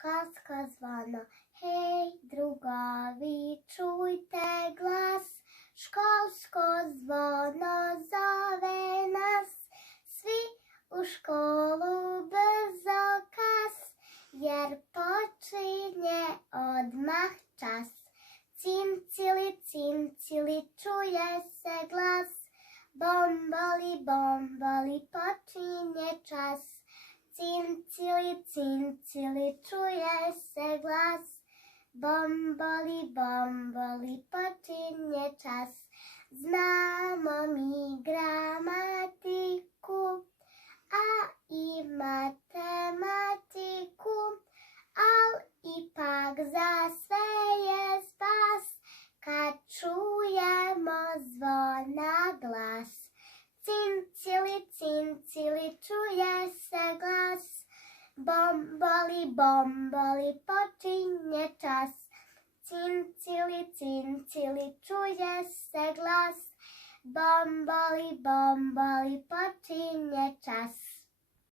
školsko zvono. Hej, drugovi, čujte glas, školsko zvono zove nas. Svi u školu brzo kas, jer počinje odmah čas. Cincili, čuje se glas, bomboli, počinje čas. Cincili, čuje se glas, bomboli, počinje čas. Znamo mi gramatiku, a i matematiku, al ipak za sve je spas, kad čujemo zvona glas. Cincili, čuje se glas, bomboli, počinje čas. Cincili, čuje se glas, bomboli, počinje čas.